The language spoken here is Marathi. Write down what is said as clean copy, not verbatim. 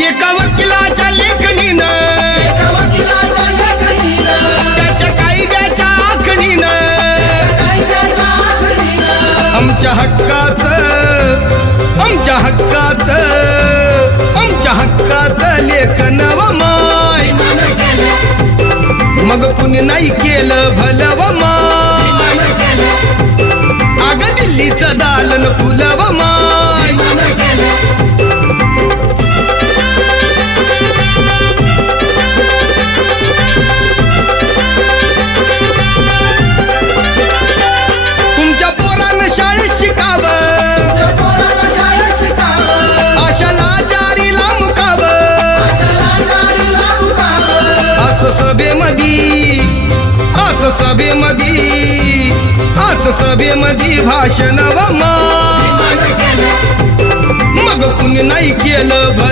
एका वकिलाच्या लेखणीनं त्याच्या कायद्याच्या आखणीनं आमच्या हक्काचं लेखन व माय मग कुणी नाही केलं भलं व माय अग दिल्लीचं दालन फुलं व माय तुमच्या पोरानं शाळेत शिकावं आशाला जारीला मुकावं असं सभेमधी भाषण व माय मग कुणी नाही केलं भलं